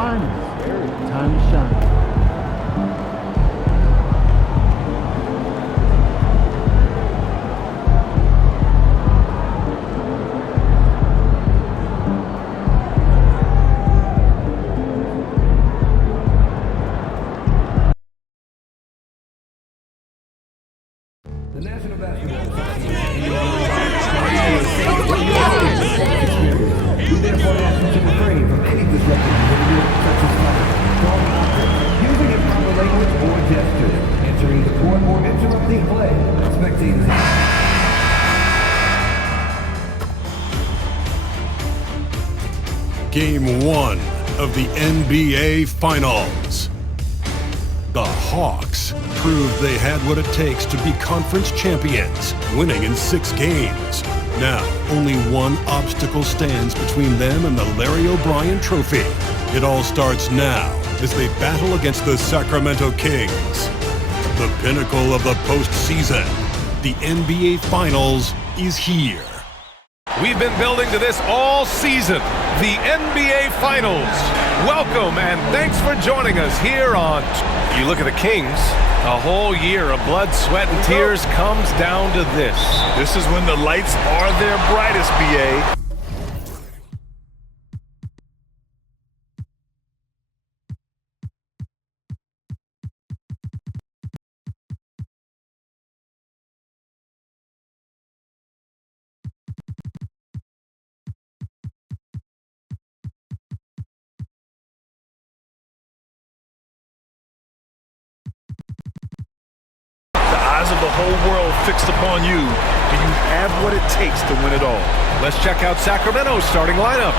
Finals. Time to shine. The National Basketball Association we therefore ask you to refrain from any disruptive behavior such as smoking, throwing objects, using improper language or gestures, entering the court or interrupting play. Spectators. Game 1 of the NBA Finals. The Hawks proved they had what it takes to be conference champions, winning in 6 games. Now, only one obstacle stands between them and the Larry O'Brien Trophy. It all starts now as they battle against the Sacramento Kings. The pinnacle of the postseason. The NBA Finals is here. We've been building to this all season, the NBA Finals. Welcome and thanks for joining us here on... You look at the Kings, a whole year of blood, sweat, and tears comes down to this. This is when the lights are their brightest, BA. Of the whole world fixed upon you. Do you have what it takes to win it all? Let's check out Sacramento's starting lineup.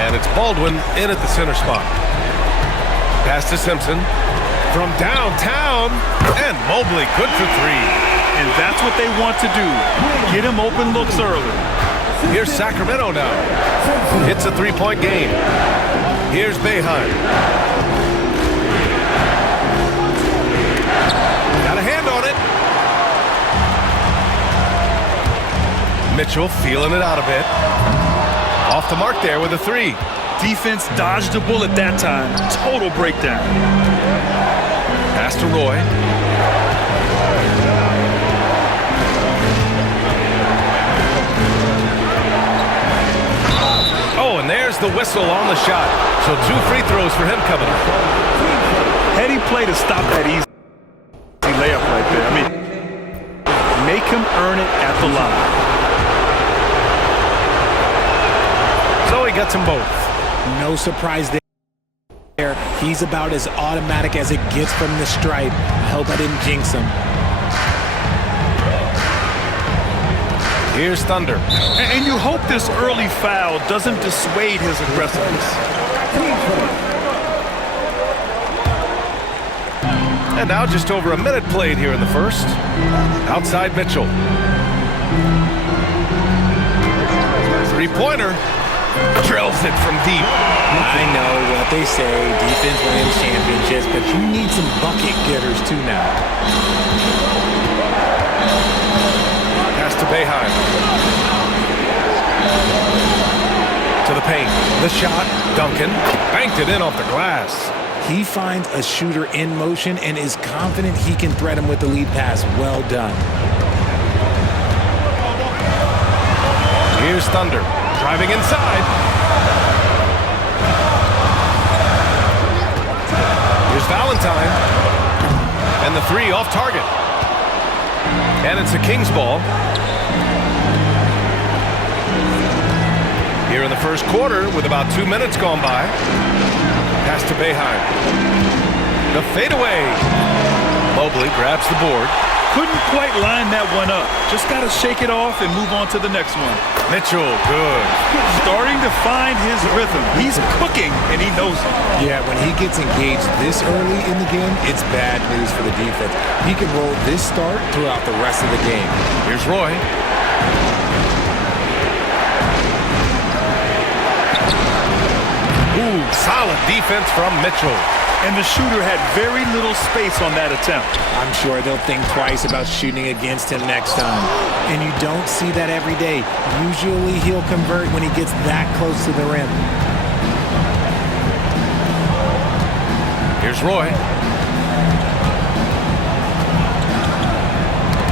And it's Baldwin in at the center spot. Pass to Simpson. From downtown. And Mobley good for 3. And that's what they want to do. Get him open looks early. Here's Sacramento now. It's a 3-point game. Here's Boeheim. Got a hand on it. Mitchell feeling it out a bit. Off the mark there with a 3. Defense dodged a bullet that time. Total breakdown. Pass to Roy. Oh, and there's the whistle on the shot. So 2 free throws for him coming up. Heady play to stop that easy layup right there. I mean, make him earn it at the line. So he gets them both. No surprise there. He's about as automatic as it gets from the stripe. I hope I didn't jinx him. Here's Thunder. And you hope this early foul doesn't dissuade his aggressiveness. And now just over a minute played here in the first. Outside Mitchell. 3-pointer. Drills it from deep. I know what they say, defense wins championships, but you need some bucket getters too now. Pass to Boeheim. To the paint. The shot. Duncan. Banked it in off the glass. He finds a shooter in motion and is confident he can threat him with the lead pass. Well done. Here's Thunder. Driving inside. Here's Valentine. And the 3 off target. And it's a Kings ball. Here in the first quarter with about 2 minutes gone by. Pass to Boeheim. The fadeaway. Mobley grabs the board. Couldn't quite line that one up. Just got to shake it off and move on to the next one. Mitchell, good. Starting to find his rhythm. He's cooking, and he knows it. Yeah, when he gets engaged this early in the game, it's bad news for the defense. He can roll this start throughout the rest of the game. Here's Roy. Ooh, solid defense from Mitchell. And the shooter had very little space on that attempt. I'm sure they'll think twice about shooting against him next time. And you don't see that every day. Usually he'll convert when he gets that close to the rim. Here's Roy.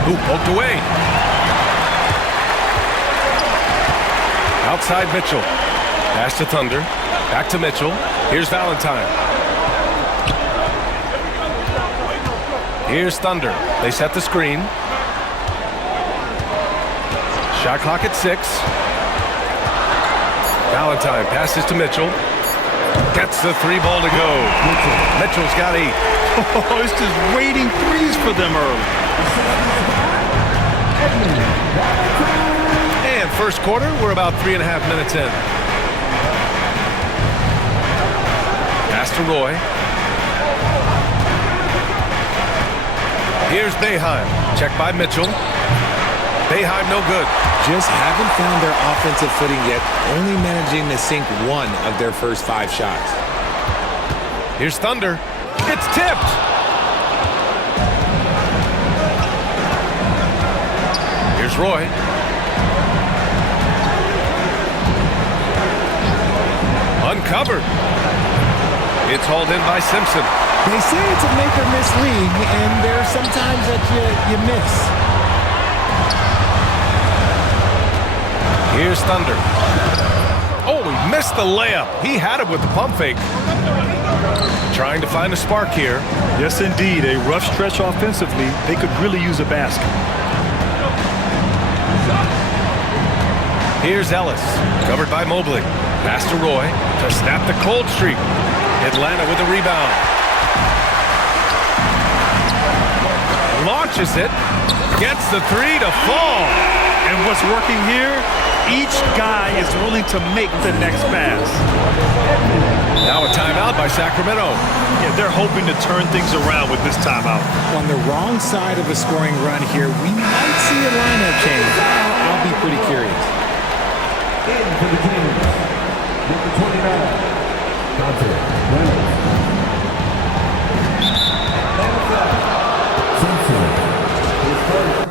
Ooh, poked away. Outside Mitchell. Pass to Thunder. Back to Mitchell. Here's Valentine. Here's Thunder. They set the screen. Shot clock at 6. Valentine passes to Mitchell. Gets the 3 ball to go. Mitchell's got 8. Oh, it's just waiting threes for them early. And first quarter, we're about 3.5 minutes in. Pass to Roy. Here's Boeheim. Checked by Mitchell. Boeheim no good. Just haven't found their offensive footing yet, only managing to sink 1 of their first 5 shots. Here's Thunder. It's tipped. Here's Roy. Uncovered. It's hauled in by Simpson. They say it's a make or miss league, and there are some times that you miss. Here's Thunder. Oh, he missed the layup. He had it with the pump fake. Trying to find a spark here. Yes, indeed. A rough stretch offensively. They could really use a basket. Here's Ellis. Covered by Mobley. Pass to Roy to snap the cold streak. Atlanta with a rebound. Launches it. Gets the 3 to fall. And what's working here? Each guy is willing to make the next pass. Now a timeout by Sacramento. Yeah, they're hoping to turn things around with this timeout. On the wrong side of a scoring run here, we might see a lineup change. I'll be pretty curious. In for the Kings. Number 29. Dante Reynolds. Simpson. His first.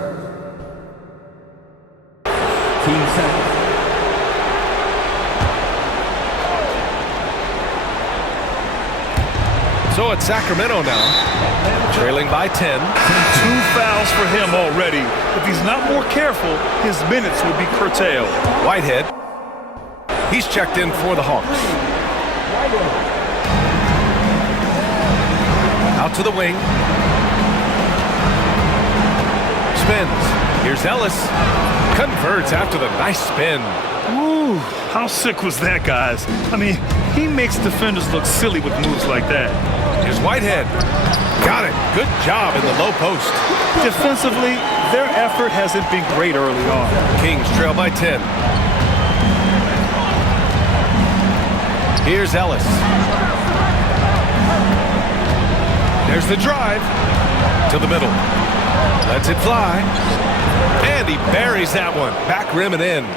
Team set. So it's Sacramento now, trailing by 10. 2 fouls for him already. If he's not more careful, his minutes would be curtailed. Whitehead. He's checked in for the Hawks. Out to the wing. Spins. Here's Ellis. Converts after the nice spin. Ooh, how sick was that, guys? I mean, he makes defenders look silly with moves like that. Here's Whitehead. Got it. Good job in the low post. Defensively, their effort hasn't been great early on. Kings trail by 10. Here's Ellis. There's the drive. To the middle. Lets it fly. And he buries that one. Back rim and in.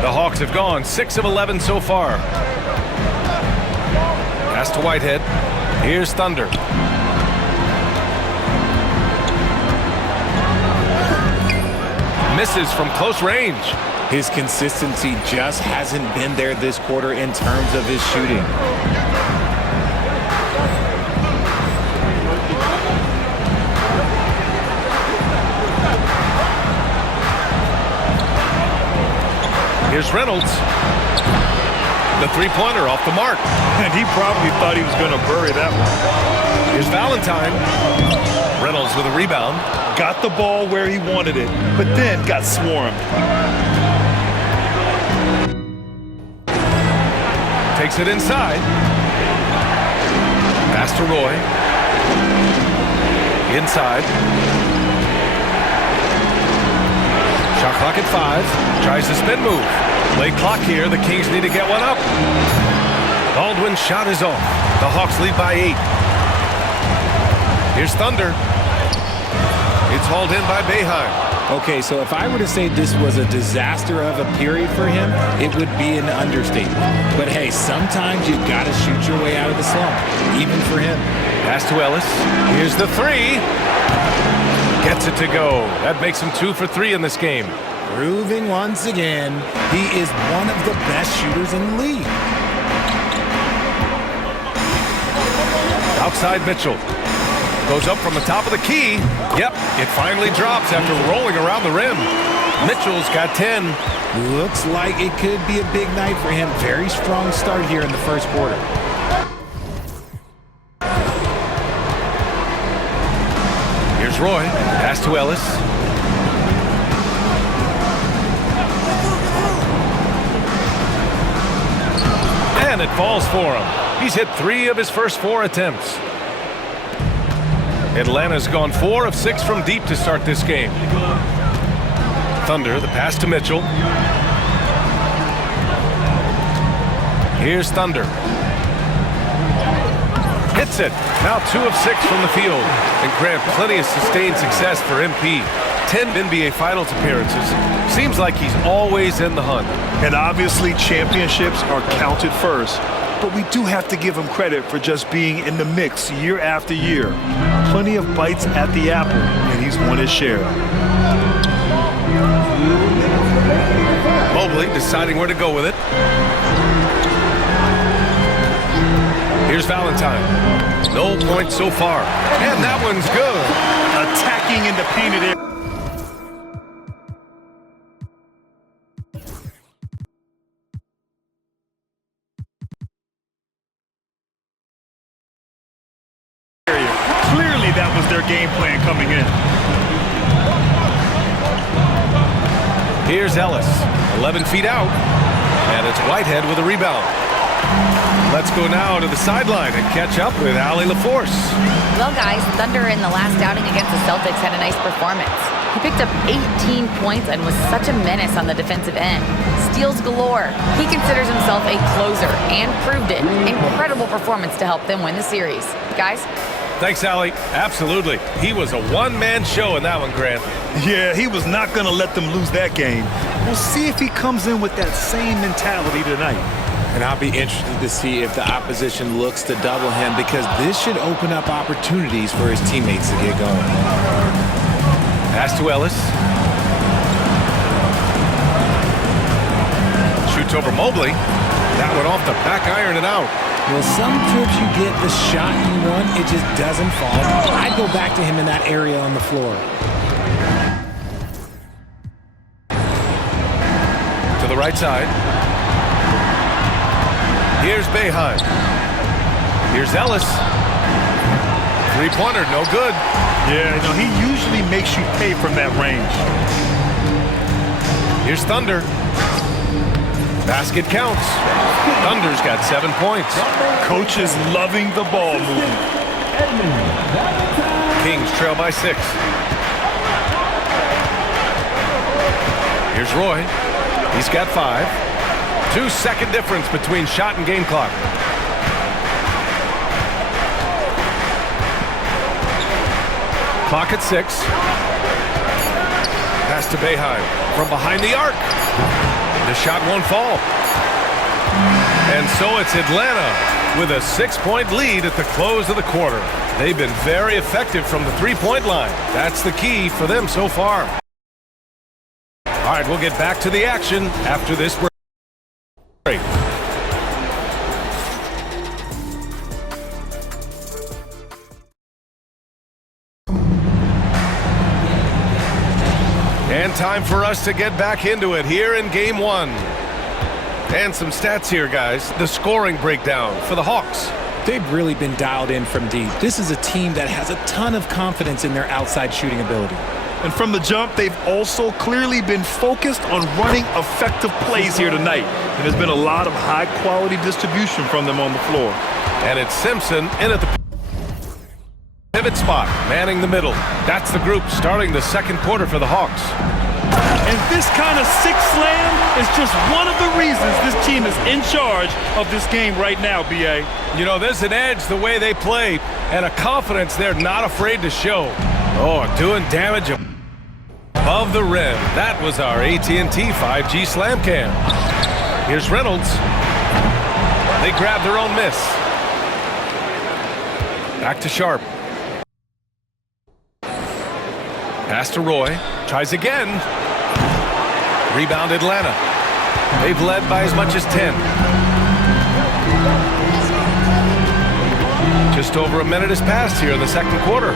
The Hawks have gone 6 of 11 so far. Pass to Whitehead. Here's Thunder. Misses from close range. His consistency just hasn't been there this quarter in terms of his shooting. Here's Reynolds. The 3-pointer off the mark. And he probably thought he was going to bury that one. Here's Valentine. Reynolds with a rebound. Got the ball where he wanted it, but then got swarmed. Takes it inside. Pass to Roy. Inside. Shot clock at 5. Tries the spin move. Late clock here. The Kings need to get one up. Baldwin's shot is off. The Hawks lead by 8. Here's Thunder. It's hauled in by Boeheim. Okay, so if I were to say this was a disaster of a period for him, it would be an understatement. But hey, sometimes you gotta shoot your way out of the slump, even for him. Pass to Ellis. Here's the 3. Gets it to go. That makes him 2 for 3 in this game. Proving once again, he is one of the best shooters in the league. Outside Mitchell. Goes up from the top of the key. Yep, it finally drops after rolling around the rim. Mitchell's got 10. Looks like it could be a big night for him. Very strong start here in the first quarter. Here's Roy. Pass to Ellis. And it falls for him. He's hit 3 of his first 4 attempts. Atlanta's gone 4 of 6 from deep to start this game. Thunder, the pass to Mitchell. Here's Thunder. Hits it. Now 2 of 6 from the field. And Grant, plenty of sustained success for MP. 10 NBA Finals appearances. Seems like he's always in the hunt. And obviously championships are counted first. But we do have to give him credit for just being in the mix year after year. Plenty of bites at the apple, and he's won his share. Mobley deciding where to go with it. Here's Valentine. No points so far. And that one's good. Attacking in the painted area. Clearly that was their game plan coming in. Here's Ellis. 11 feet out. And it's Whitehead with a rebound. Let's go now to the sideline and catch up with Allie LaForce. Well, guys, Thunder in the last outing against the Celtics had a nice performance. He picked up 18 points and was such a menace on the defensive end. Steals galore. He considers himself a closer and proved it. Incredible performance to help them win the series. Guys? Thanks, Allie. Absolutely. He was a one-man show in that one, Grant. Yeah, he was not going to let them lose that game. We'll see if he comes in with that same mentality tonight. And I'll be interested to see if the opposition looks to double him, because this should open up opportunities for his teammates to get going. Pass to Ellis. Shoots over Mobley. That one off the back iron and out. Well, some trips you get the shot you want, it just doesn't fall. I'd go back to him in that area on the floor. To the right side. Here's Boeheim. Here's Ellis. Three-pointer, no good. Yeah, you know, he usually makes you pay from that range. Here's Thunder. Basket counts. Thunder's got 7 points. Coach is loving the ball movement. Kings trail by 6. Here's Roy. He's got 5. 2-second difference between shot and game clock. Clock at 6. Pass to Boeheim from behind the arc. The shot won't fall. And so it's Atlanta with a 6-point lead at the close of the quarter. They've been very effective from the three-point line. That's the key for them so far. All right, we'll get back to the action after this break. And time for us to get back into it here in Game 1. And some stats here, guys. The scoring breakdown for the Hawks. They've really been dialed in from deep. This is a team that has a ton of confidence in their outside shooting ability. And from the jump, they've also clearly been focused on running effective plays here tonight. And there's been a lot of high-quality distribution from them on the floor. And it's Simpson in at the pivot spot, manning the middle. That's the group starting the second quarter for the Hawks. And this kind of six slam is just one of the reasons this team is in charge of this game right now, B.A. You know, there's an edge the way they play and a confidence they're not afraid to show. Oh, doing damage above the rim. That was our AT&T 5G Slam Cam. Here's Reynolds. They grab their own miss. Back to Sharp. Pass to Roy. Tries again. Rebound Atlanta. They've led by as much as 10. Just over a minute has passed here in the second quarter.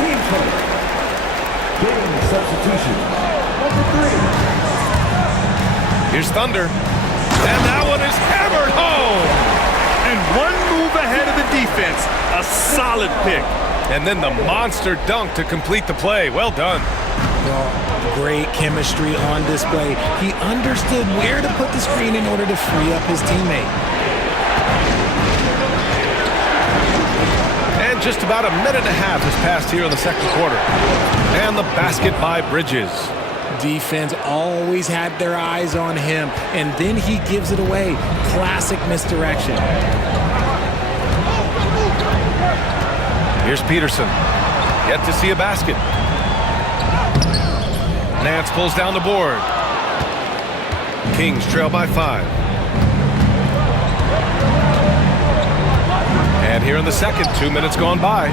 Team coach. Game substitution. Number 3. Here's Thunder. And that one is hammered home. And one move ahead of the defense. A solid pick. And then the monster dunk to complete the play. Well done. Well, great chemistry on display. He understood where to put the screen in order to free up his teammate. And just about a minute and a half has passed here in the second quarter. And the basket by Bridges. Defense always had their eyes on him, and then he gives it away. Classic misdirection. Here's Peterson. Yet to see a basket. Nance pulls down the board. Kings trail by 5. And here in the second, 2 minutes gone by.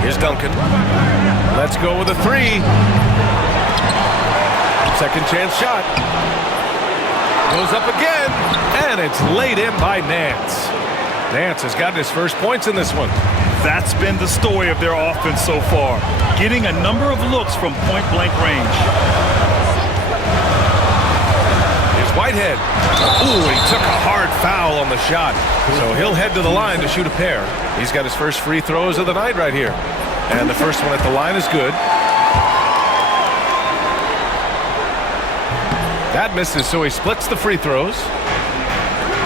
Here's Duncan. Let's go with a 3. Second chance shot. Goes up again, and it's laid in by Nance. Nance has gotten his first points in this one. That's been the story of their offense so far. Getting a number of looks from point-blank range. Here's Whitehead. Ooh, he took a hard foul on the shot. So he'll head to the line to shoot a pair. He's got his first free throws of the night right here. And the first one at the line is good. That misses, so he splits the free throws.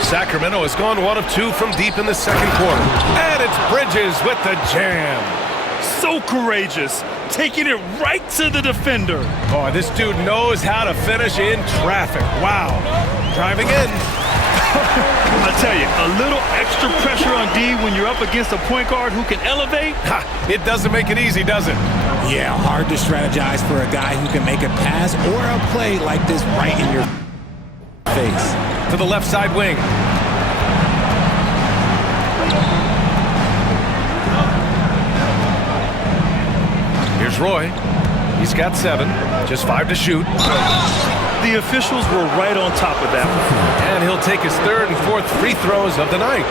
Sacramento has gone 1 of 2 from deep in the second quarter. And it's Bridges with the jam. So courageous, taking it right to the defender. Oh, this dude knows how to finish in traffic. Wow. Driving in. I tell you, a little extra pressure on D when you're up against a point guard who can elevate. Ha, it doesn't make it easy, does it? Yeah, hard to strategize for a guy who can make a pass or a play like this right in your face. To the left side wing. Here's Roy. He's got 7, just 5 to shoot. The officials were right on top of that one. And he'll take his 3rd and 4th free throws of the night.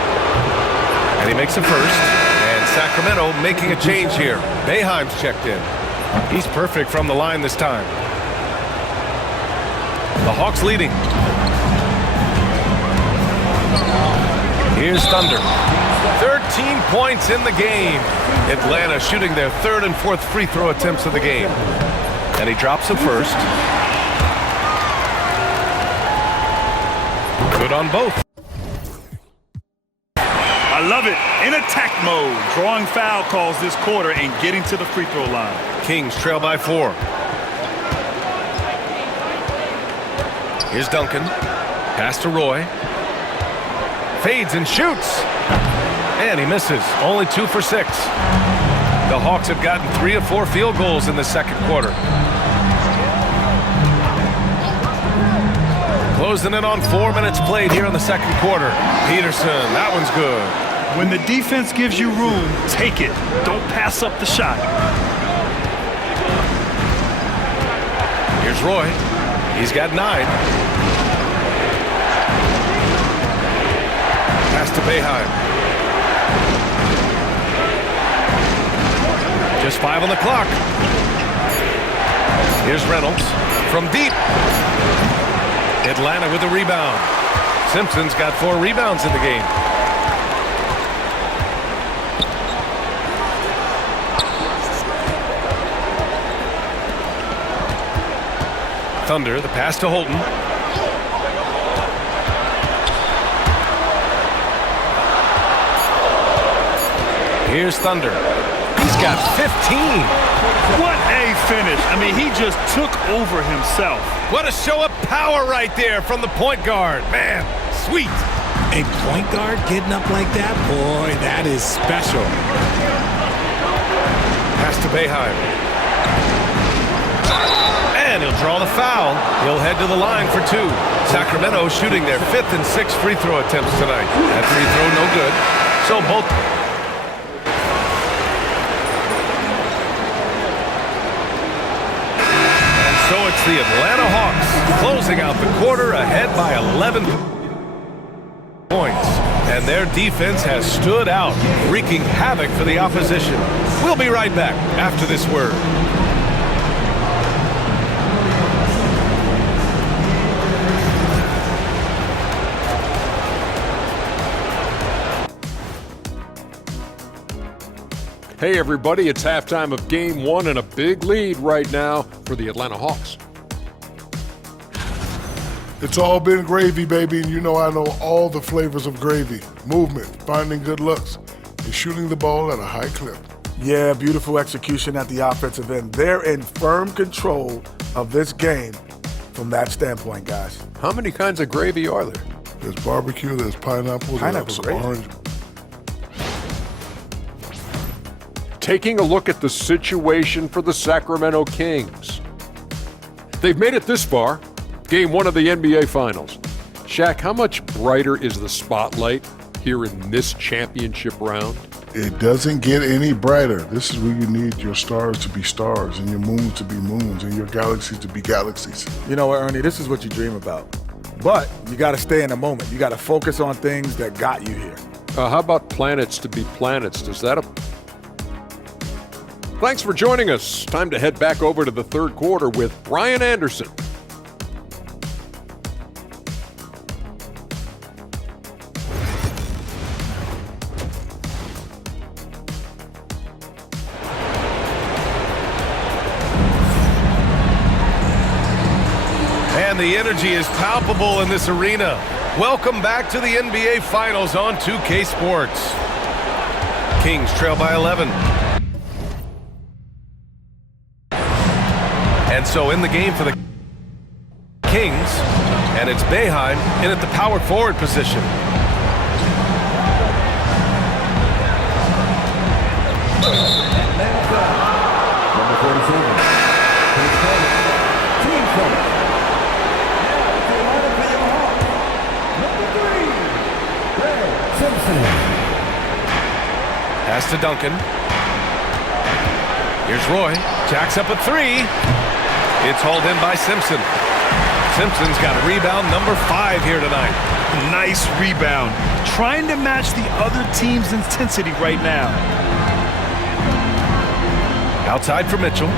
And he makes a first. And Sacramento making a change here. Boeheim's checked in. He's perfect from the line this time. The Hawks leading. Here's Thunder. 13 points in the game. Atlanta shooting their 3rd and 4th free throw attempts of the game. And he drops the first. Good on both. I love it. In attack mode. Drawing foul calls this quarter and getting to the free throw line. Kings trail by 4. Here's Duncan. Pass to Roy. Fades and shoots. And he misses. Only 2 for 6. The Hawks have gotten 3 of 4 field goals in the second quarter. Closing in on 4 minutes played here in the second quarter. Peterson, that one's good. When the defense gives you room, take it. Don't pass up the shot. Here's Roy. He's got 9. Pass to Boeheim. Just 5 on the clock. Here's Reynolds from deep. Atlanta with a rebound. Simpson's got 4 rebounds in the game. Thunder, the pass to Holton. Here's Thunder. He's got 15. What a finish. I mean, he just took over himself. What a show of power right there from the point guard. Man, sweet. A point guard getting up like that? Boy, that is special. Pass to Boeheim. And he'll draw the foul. He'll head to the line for 2. Sacramento shooting their 5th and 6th free throw attempts tonight. That free throw no good. So both... So it's It's the Atlanta Hawks closing out the quarter ahead by 11 points. And their defense has stood out, wreaking havoc for the opposition. We'll be right back after this word. Hey everybody, it's halftime of game one and a big lead right now for the Atlanta Hawks. It's all been gravy, baby, and you know I know all the flavors of gravy. Movement, finding good looks, and shooting the ball at a high clip. Yeah, beautiful execution at the offensive end. They're in firm control of this game from that standpoint, guys. How many kinds of gravy are there? There's barbecue, there's pineapple, there's gravy. orange. Taking a look at the situation for the Sacramento Kings. They've made it this far, game one of the NBA Finals. Shaq, how much brighter is the spotlight here in this championship round? It doesn't get any brighter. This is where you need your stars to be stars and your moons to be moons and your galaxies to be galaxies. You know what, Ernie, this is what you dream about. But you got to stay in the moment. You got to focus on things that got you here. How about planets to be planets? Does that Thanks for joining us. Time to head back over to the third quarter with Brian Anderson. And the energy is palpable in this arena. Welcome back to the NBA Finals on 2K Sports. Kings trail by 11. And so in the game for the Kings, and it's Boeheim in at the power forward position. Number 47. Team foul. Simpson. Pass to Duncan. Here's Roy. Jacks up a three. It's hauled in by Simpson. Simpson's got a rebound, number 5 here tonight. Nice rebound. Trying to match the other team's intensity right now. Outside for Mitchell.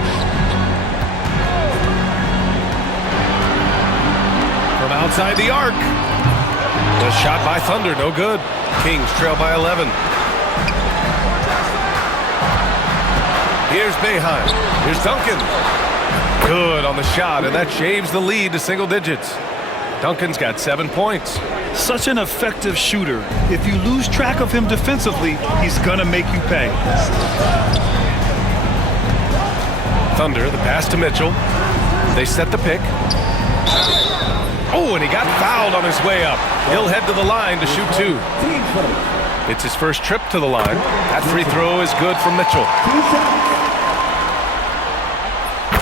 From outside the arc. The shot by Thunder, no good. Kings trail by 11. Here's Boeheim. Here's Duncan. Good on the shot, and that shaves the lead to single digits. Duncan's got 7 points. Such an effective shooter. If you lose track of him defensively, he's gonna make you pay. Thunder, the pass to Mitchell. They set the pick. Oh, and he got fouled on his way up. He'll head to the line to shoot 2. It's his first trip to the line. That free throw is good from Mitchell.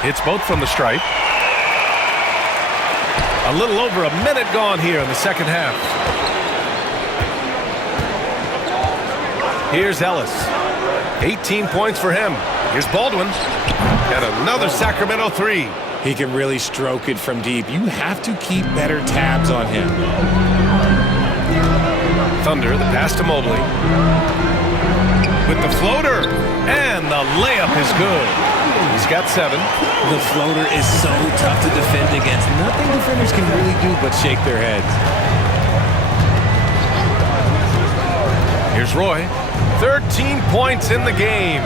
Hits both from the stripe. A little over a minute gone here in the second half. Here's Ellis. 18 points for him. Here's Baldwin. And another Sacramento 3. He can really stroke it from deep. You have to keep better tabs on him. Thunder, the pass to Mobley. With the floater. And the layup is good. He's got 7. The floater is so tough to defend against. Nothing defenders can really do but shake their heads. Here's Roy. 13 points in the game.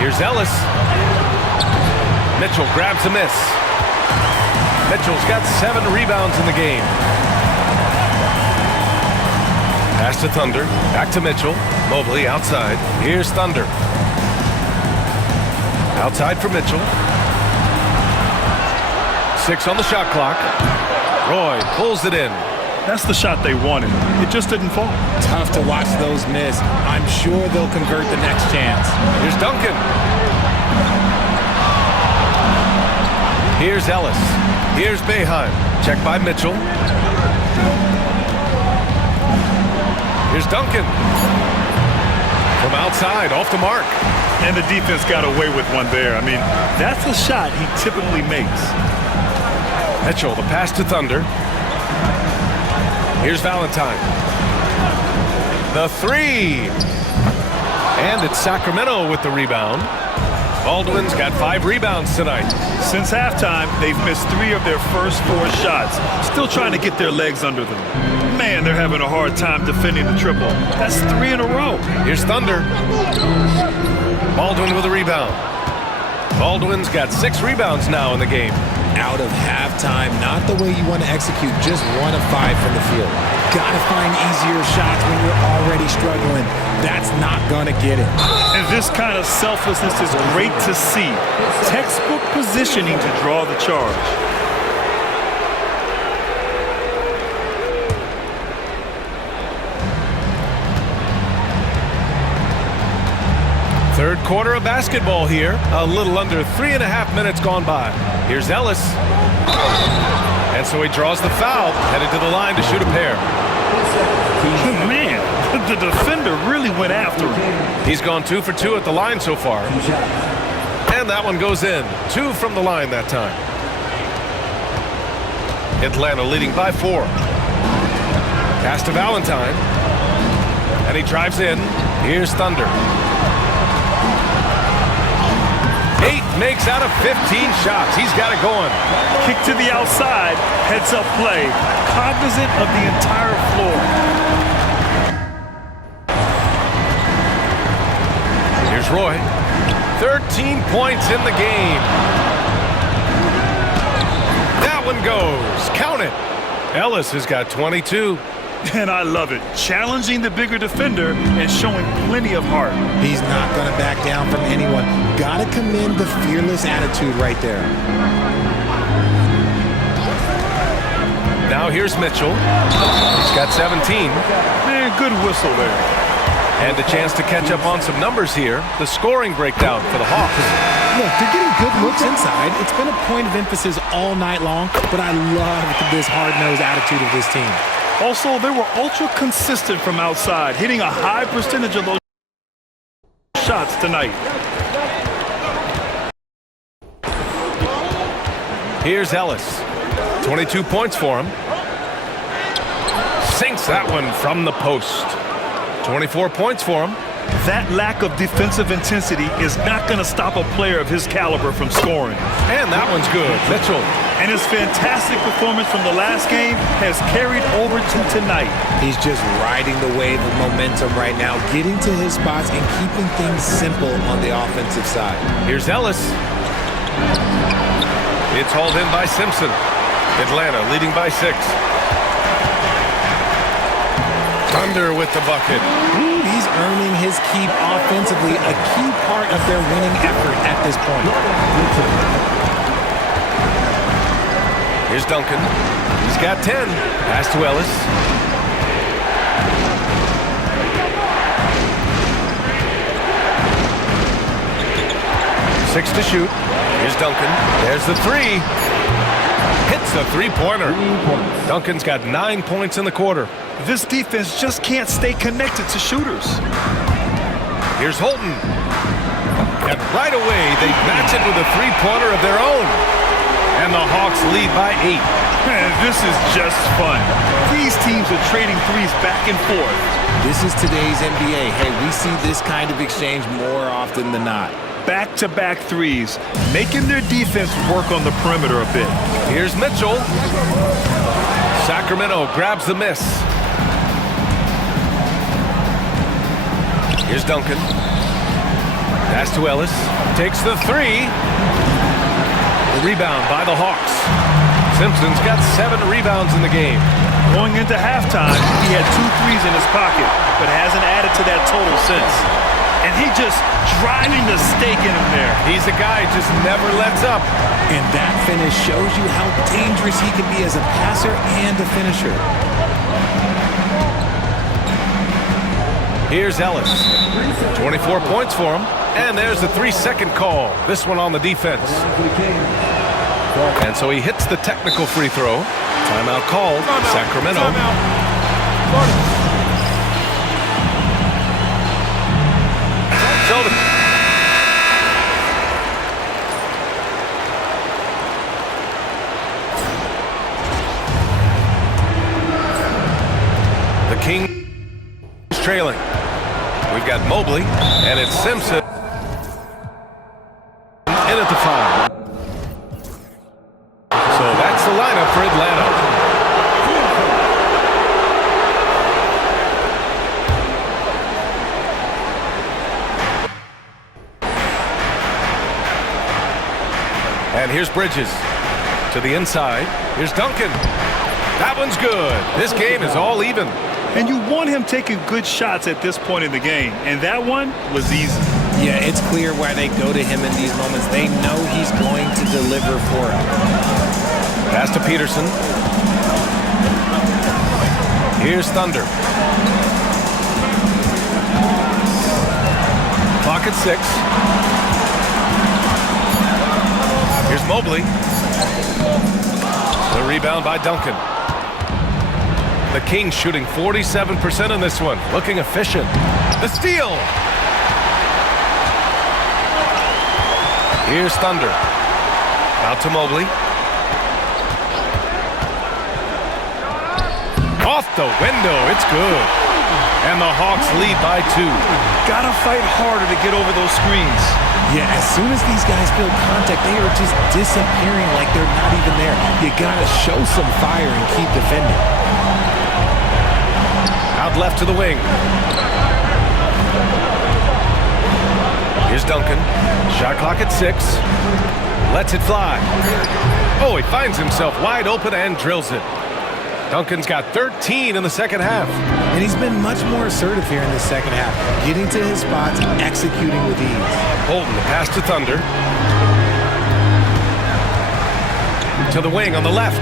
Here's Ellis. Mitchell grabs a miss. Mitchell's got 7 rebounds in the game. Pass to Thunder. Back to Mitchell. Mobley outside. Here's Thunder. Outside for Mitchell. 6 on the shot clock. Roy pulls it in. That's the shot they wanted. It just didn't fall. Tough to watch those miss. I'm sure they'll convert the next chance. Here's Duncan. Here's Ellis. Here's Boeheim. Check by Mitchell. Here's Duncan. From outside, off the mark. And the defense got away with one there. I mean, that's a shot he typically makes. Mitchell, the pass to Thunder. Here's Valentine. The three. And it's Sacramento with the rebound. Baldwin's got 5 rebounds tonight. Since halftime, they've missed 3 of their first 4 shots. Still trying to get their legs under them. Man, they're having a hard time defending the triple. That's 3 in a row. Here's Thunder. Baldwin with a rebound. Baldwin's got 6 rebounds now in the game. Out of halftime, not the way you want to execute, just 1 of 5 from the field. Gotta find easier shots when you're already struggling. That's not gonna get it. And this kind of selflessness is great to see. Textbook positioning to draw the charge. Third quarter of basketball here. A little under 3.5 minutes gone by. Here's Ellis. And so he draws the foul, headed to the line to shoot a pair. Man, the defender really went after him. He's gone 2 for 2 at the line so far. And that one goes in. 2 from the line that time. Atlanta leading by 4. Pass to Valentine. And he drives in. Here's Thunder. 8 makes out of 15 shots. He's got it going. Kick to the outside, heads up play, cognizant of the entire floor. Here's Roy. 13 points in the game. That one goes. Count it. Ellis has got 22. And I love it. Challenging the bigger defender and showing plenty of heart. He's not going to back down from anyone. Got to commend the fearless attitude right there. Now here's Mitchell. He's got 17. Man, good whistle there. And a chance to catch up on some numbers here. The scoring breakdown for the Hawks. Look, they're getting good looks inside. It's been a point of emphasis all night long, but I love this hard-nosed attitude of this team. Also, they were ultra consistent from outside, hitting a high percentage of those shots tonight. Here's Ellis. 22 points for him. Sinks that one from the post. 24 points for him. That lack of defensive intensity is not going to stop a player of his caliber from scoring. And that one's good. Mitchell. And his fantastic performance from the last game has carried over to tonight. He's just riding the wave of momentum right now, getting to his spots and keeping things simple on the offensive side. Here's Ellis. It's hauled in by Simpson. Atlanta leading by 6. Thunder with the bucket. Ooh, he's earning his keep offensively, a key part of their winning effort at this point. Here's Duncan. He's got 10. Pass to Ellis. Six to shoot. Here's Duncan. There's the 3. Hits the three-pointer. Duncan's got 9 points in the quarter. This defense just can't stay connected to shooters. Here's Holton. And right away, they match it with a three-pointer of their own. And the Hawks lead by 8. Man, this is just fun. These teams are trading threes back and forth. This is today's NBA. Hey, we see this kind of exchange more often than not. Back-to-back threes, making their defense work on the perimeter a bit. Here's Mitchell. Sacramento grabs the miss. Here's Duncan. Pass to Ellis. Takes the 3. The rebound by the Hawks. Simpson's got 7 rebounds in the game. Going into halftime, he had 2 threes in his pocket, but hasn't added to that total since. And he just driving the stake in him there. He's a guy who just never lets up. And that finish shows you how dangerous he can be as a passer and a finisher. Here's Ellis. 24 points for him. And there's the 3-second call. This one on the defense. And so he hits the technical free throw. Timeout called. Sacramento. So Kings trailing. We've got Mobley, and it's Simpson in at the 5. So that's the lineup for Atlanta. And here's Bridges to the inside. Here's Duncan. That one's good. This game is all even. And you want him taking good shots at this point in the game. And that one was easy. Yeah, it's clear why they go to him in these moments. They know he's going to deliver for them. Pass to Peterson. Here's Thunder. Clock at 6. Here's Mobley. The rebound by Duncan. The Kings shooting 47% in this one. Looking efficient. The steal. Here's Thunder. Out to Mobley. Off the window. It's good. And the Hawks lead by 2. Gotta fight harder to get over those screens. Yeah, as soon as these guys build contact, they are just disappearing like they're not even there. You gotta show some fire and keep defending. Out left to the wing. Here's Duncan. Shot clock at 6. Lets it fly. Oh, he finds himself wide open and drills it. Duncan's got 13 in the second half. And he's been much more assertive here in the second half, getting to his spots, executing with ease. Holden, the pass to Thunder. To the wing on the left.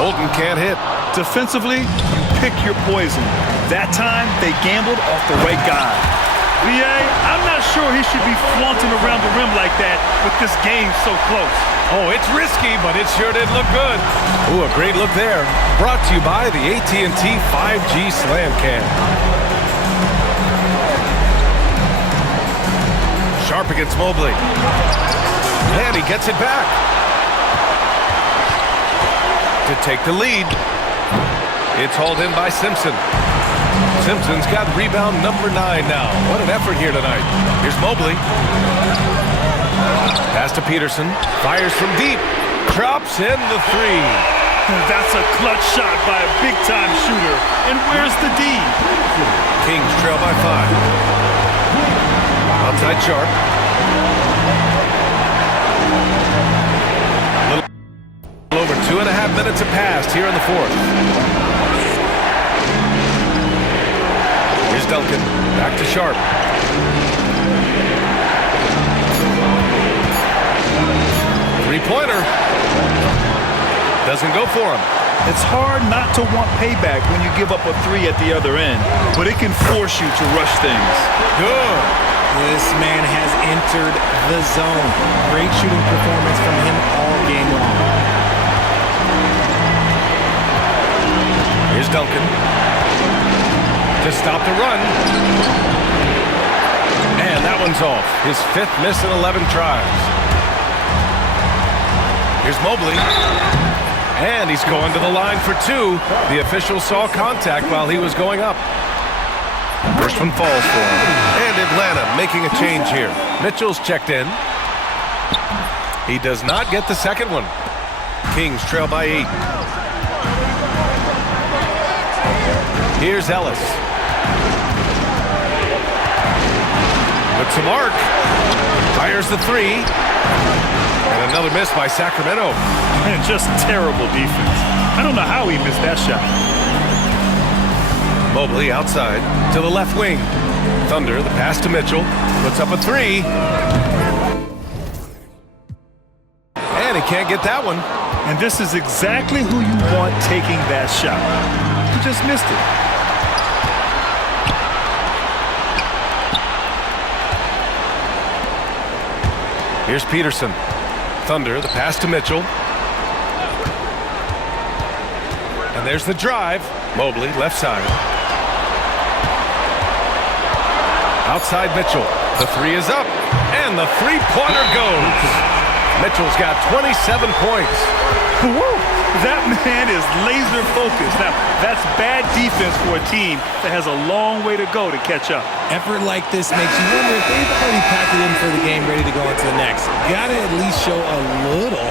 Holden can't hit. Defensively, you pick your poison. That time, they gambled off the right guy. B.A., I'm not sure he should be flaunting around the rim like that with this game so close. Oh, it's risky, but it sure did look good. Ooh, a great look there. Brought to you by the AT&T 5G Slam Cam. Sharp against Mobley. And he gets it back. To take the lead. It's hauled in by Simpson. Simpson's got rebound number 9 now. What an effort here tonight. Here's Mobley. Pass to Peterson. Fires from deep. Drops in the 3. That's a clutch shot by a big-time shooter. And where's the D? Kings trail by 5. Outside Sharp. A little over 2.5 minutes have passed here in the 4th. Here's Duncan. Back to Sharp. Three-pointer. Doesn't go for him. It's hard not to want payback when you give up a 3 at the other end, but it can force you to rush things. Good. This man has entered the zone. Great shooting performance from him all game long. Here's Duncan. To stop the run. And that one's off. His 5th miss in 11 tries. Here's Mobley. And he's going to the line for 2. The official saw contact while he was going up. First one falls for him. And Atlanta making a change here. Mitchell's checked in. He does not get the second one. Kings trail by 8. Here's Ellis. Looks to mark. Fires the 3. And another miss by Sacramento. And just terrible defense. I don't know how he missed that shot. Mobley outside to the left wing. Thunder, the pass to Mitchell. Puts up a 3. And he can't get that one. And this is exactly who you want taking that shot. He just missed it. Here's Peterson. Thunder, the pass to Mitchell. And there's the drive. Mobley, left side. Outside Mitchell. The 3 is up. And the three-pointer goes. Mitchell's got 27 points. Woo! That man is laser focused. Now, that's bad defense for a team that has a long way to go to catch up. Effort like this makes you wonder if they've already packed it in for the game, ready to go into the next. Got to at least show a little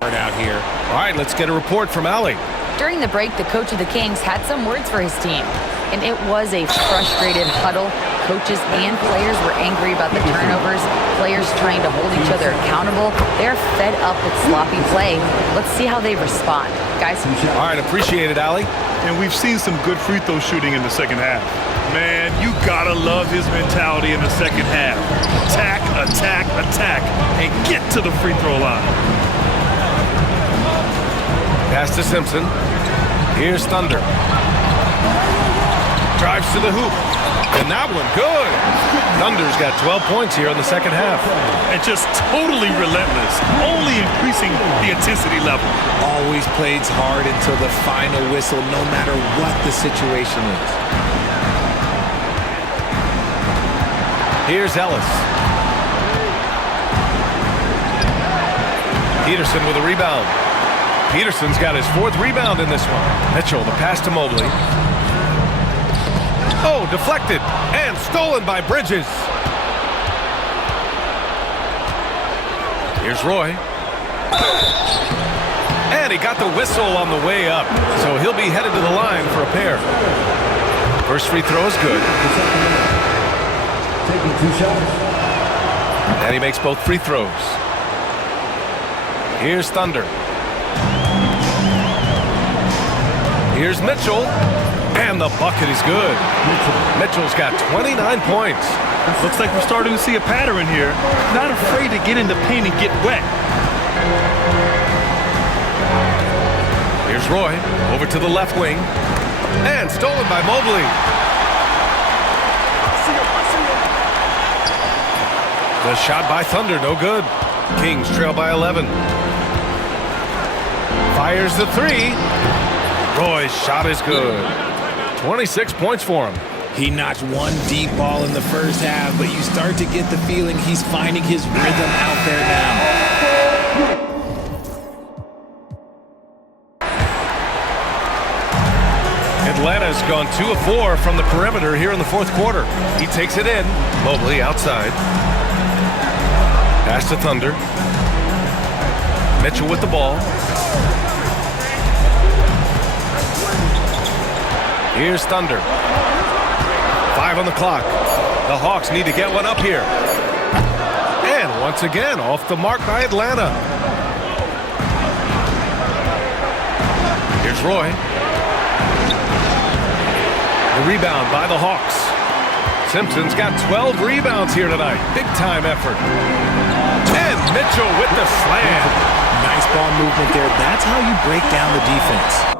heart out here. All right, let's get a report from Allie. During the break, the coach of the Kings had some words for his team, and it was a frustrated huddle. Coaches and players were angry about the turnovers, players trying to hold each other accountable. They're fed up with sloppy play. Let's see how they respond. Guys? All right, appreciate it, Allie. And we've seen some good free throw shooting in the second half. Man, you gotta love his mentality in the second half. Attack, attack, attack, and get to the free throw line. Pass to Simpson. Here's Thunder. Drives to the hoop. And that one, good. Thunder's got 12 points here in the second half. And just totally relentless, only increasing the intensity level. Always plays hard until the final whistle, no matter what the situation is. Here's Ellis. Peterson with a rebound. Peterson's got his 4th rebound in this one. Mitchell, the pass to Mobley. Oh, deflected and stolen by Bridges. Here's Roy. And he got the whistle on the way up, so he'll be headed to the line for a pair. First free throw is good. Taking 2 shots. And he makes both free throws. Here's Thunder. Here's Mitchell. And the bucket is good. Mitchell's got 29 points. Looks like we're starting to see a pattern here. Not afraid to get in the paint and get wet. Here's Roy, over to the left wing. And stolen by Mobley. The shot by Thunder, no good. Kings trail by 11. Fires the 3. Roy's shot is good. 26 points for him. He notched one deep ball in the first half, but you start to get the feeling he's finding his rhythm out there now. Atlanta's gone 2 of 4 from the perimeter here in the 4th quarter. He takes it in. Mobley outside. Pass to Thunder. Mitchell with the ball. Here's Thunder. 5 on the clock. The Hawks need to get one up here. And once again, off the mark by Atlanta. Here's Roy. The rebound by the Hawks. Simpson's got 12 rebounds here tonight. Big time effort. And Mitchell with the slam. Nice ball movement there. That's how you break down the defense.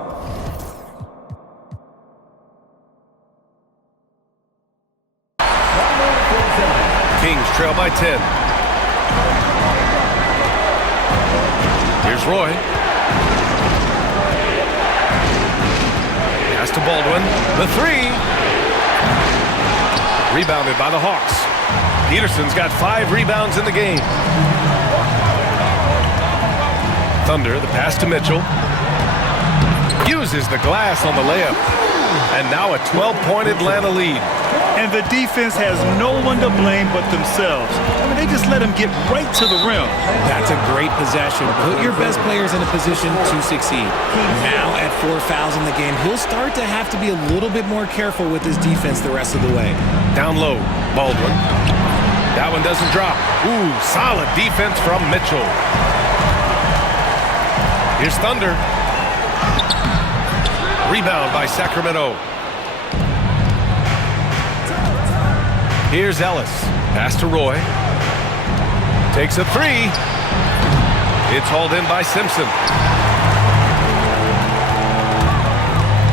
Kings trail by 10. Here's Roy. Pass to Baldwin. The 3. Rebounded by the Hawks. Peterson's got 5 rebounds in the game. Thunder, the pass to Mitchell. Uses the glass on the layup. And now a 12-point Atlanta lead. And the defense has no one to blame but themselves. I mean, they just let him get right to the rim. That's a great possession. Put your best players in a position to succeed. Now at 4 fouls in the game, he'll start to have to be a little bit more careful with his defense the rest of the way. Down low, Baldwin. That one doesn't drop. Ooh, solid defense from Mitchell. Here's Thunder. Rebound by Sacramento. Here's Ellis. Pass to Roy. Takes a 3. It's hauled in by Simpson.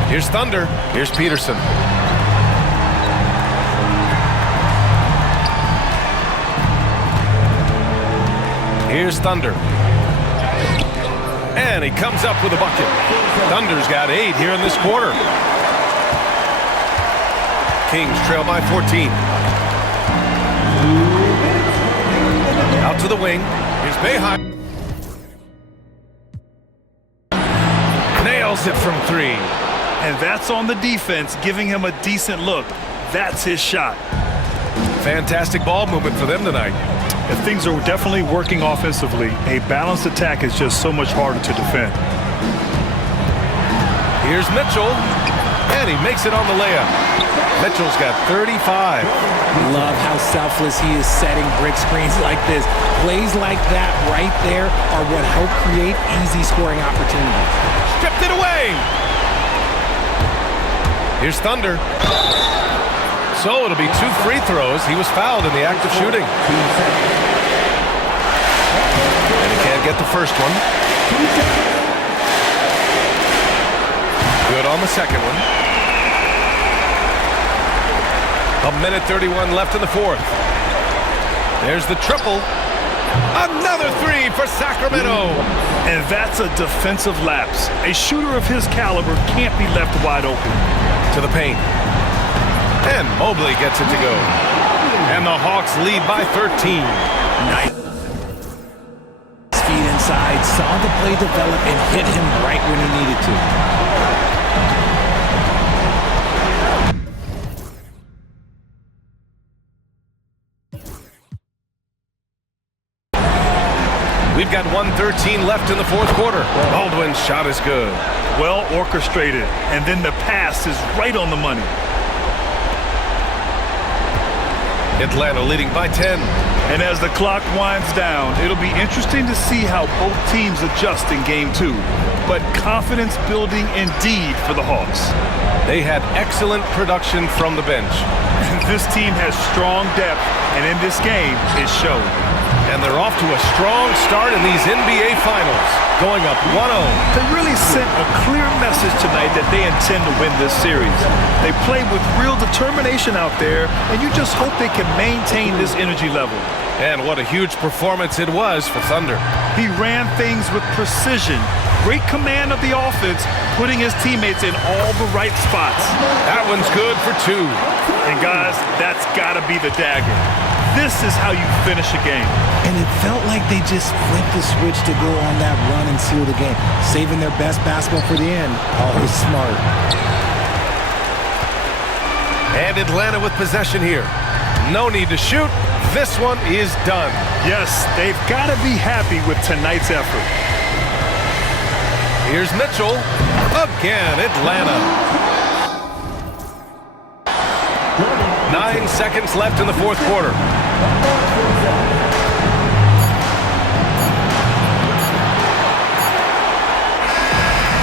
Here's Thunder. Here's Peterson. Here's Thunder. And he comes up with a bucket. Thunder's got 8 here in this quarter. Kings trail by 14. Out to the wing. Here's Boeheim. nails it from 3. And that's on the defense, giving him a decent look. That's his shot. Fantastic ball movement for them tonight. And things are definitely working offensively. A balanced attack is just so much harder to defend. Here's Mitchell, and he makes it on the layup. Mitchell's got 35. Love how selfless he is setting brick screens like this. Plays like that right there are what help create easy scoring opportunities. Stripped it away. Here's Thunder. So it'll be 2 free throws. He was fouled in the act of shooting. And he can't get the first one. Good on the second one. 1:31 left in the fourth. There's the triple. Another 3 for Sacramento. And that's a defensive lapse. A shooter of his caliber can't be left wide open. To the paint. And Mobley gets it to go. And the Hawks lead by 13. Nice. Feet inside, saw the play develop and hit him right when he needed to. We've got 1:13 left in the fourth quarter. Baldwin's shot is good. Well orchestrated. And then the pass is right on the money. Atlanta leading by 10. And as the clock winds down, it'll be interesting to see how both teams adjust in game 2. But confidence building indeed for the Hawks. They had excellent production from the bench. This team has strong depth, and in this game, it showed. And they're off to a strong start in these NBA Finals, going up 1-0. They really sent a clear message tonight that they intend to win this series. They played with real determination out there, and you just hope they can maintain this energy level. And what a huge performance it was for Thunder. He ran things with precision, great command of the offense, putting his teammates in all the right spots. That one's good for 2. And guys, that's got to be the dagger. This is how you finish a game. And it felt like they just flipped the switch to go on that run and seal the game. Saving their best basketball for the end. Always smart. And Atlanta with possession here. No need to shoot. This one is done. Yes, they've got to be happy with tonight's effort. Here's Mitchell. Again, Atlanta. 9 seconds left in the fourth quarter.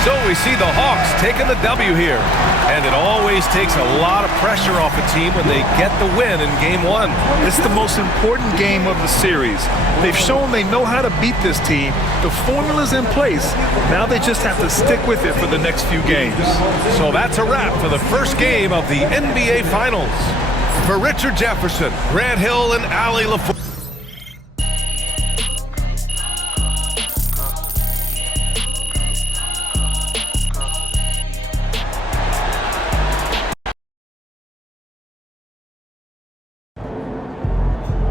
So we see the Hawks taking the W here. And it always takes a lot of pressure off a team when they get the win in game 1. It's the most important game of the series. They've shown they know how to beat this team. The formula's in place. Now they just have to stick with it for the next few games. So that's a wrap for the first game of the NBA Finals. For Richard Jefferson, Grant Hill, and Allie LaFleur.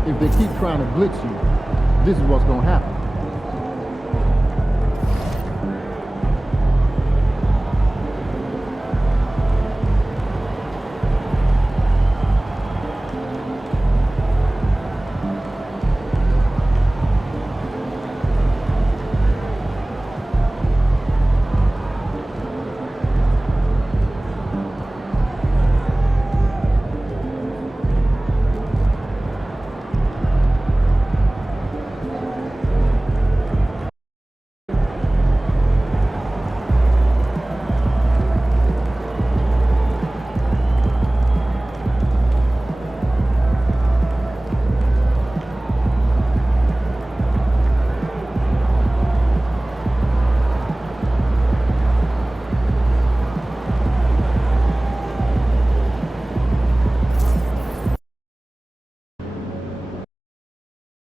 If they keep trying to blitz you, this is what's going to happen.